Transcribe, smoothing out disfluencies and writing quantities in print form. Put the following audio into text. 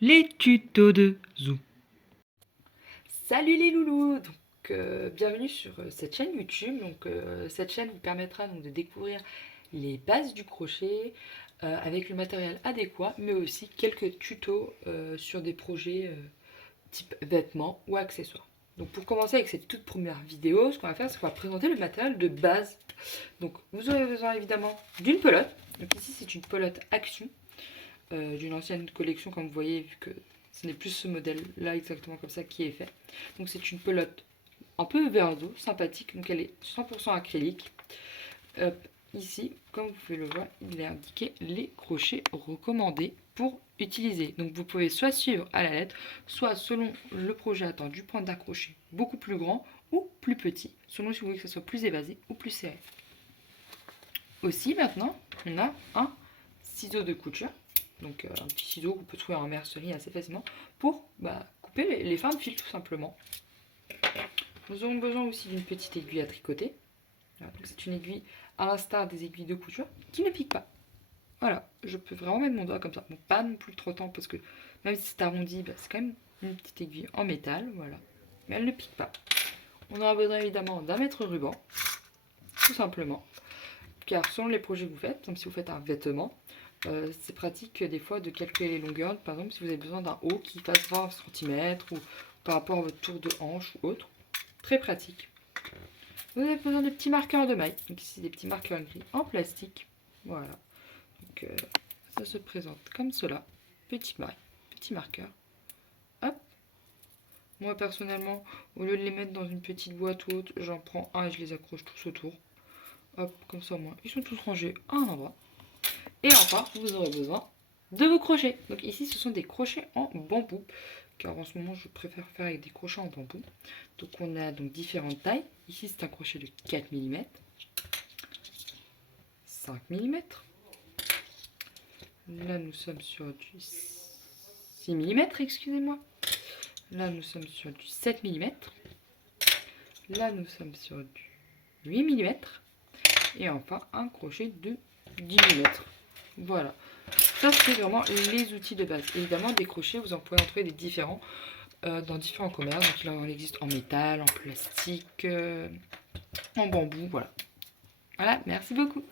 Les tutos de Zou. Salut les loulous! Bienvenue sur cette chaîne YouTube. Cette chaîne vous permettra de découvrir les bases du crochet avec le matériel adéquat, mais aussi quelques tutos sur des projets type vêtements ou accessoires. Donc pour commencer avec cette toute première vidéo, ce qu'on va faire, c'est qu'on va présenter le matériel de base. Donc vous aurez besoin évidemment d'une pelote. Donc ici c'est une pelote Action d'une ancienne collection, comme vous voyez, vu que ce n'est plus ce modèle-là exactement comme ça qui est fait. Donc c'est une pelote un peu verre d'eau, sympathique, donc elle est 100% acrylique. Ici, comme vous pouvez le voir, il est indiqué les crochets recommandés pour utiliser. Donc vous pouvez soit suivre à la lettre, soit selon le projet attendu, prendre un crochet beaucoup plus grand ou plus petit, selon si vous voulez que ce soit plus évasé ou plus serré. Aussi maintenant, on a un ciseau de couture, donc un petit ciseau qu'on peut trouver en mercerie assez facilement pour couper les fins de fil tout simplement. Nous aurons besoin aussi d'une petite aiguille à tricoter. Voilà, c'est une aiguille à l'instar des aiguilles de couture qui ne pique pas. Voilà, je peux vraiment mettre mon doigt comme ça. Bon, pas non plus trop temps parce que même si c'est arrondi, c'est quand même une petite aiguille en métal, voilà. Mais elle ne pique pas. On aura besoin évidemment d'un mètre ruban, tout simplement. Car selon les projets que vous faites, comme si vous faites un vêtement, c'est pratique des fois de calculer les longueurs. Par exemple, si vous avez besoin d'un haut qui fasse 20 cm ou par rapport à votre tour de hanche ou autre. Très pratique. Vous avez besoin de petits marqueurs de maille. Donc ici, des petits marqueurs gris en plastique. Voilà. Donc ça se présente comme cela. Petit maille, petit marqueur. Hop. Moi personnellement, au lieu de les mettre dans une petite boîte ou autre, j'en prends un et je les accroche tous autour. Hop, comme ça au moins, ils sont tous rangés à un endroit. Et enfin, vous aurez besoin de vos crochets. Donc ici, ce sont des crochets en bambou, car en ce moment, je préfère faire avec des crochets en bambou. Donc on a donc différentes tailles. Ici, c'est un crochet de 4 mm, 5 mm. Là, nous sommes sur du 6 mm, excusez-moi. Là, nous sommes sur du 7 mm. Là, nous sommes sur du 8 mm. Et enfin, un crochet de 10 mm. Voilà. Ça, c'est vraiment les outils de base. Évidemment, des crochets, vous en pouvez en trouver des différents dans différents commerces. Donc, il en existe en métal, en plastique, en bambou, voilà. Voilà, merci beaucoup.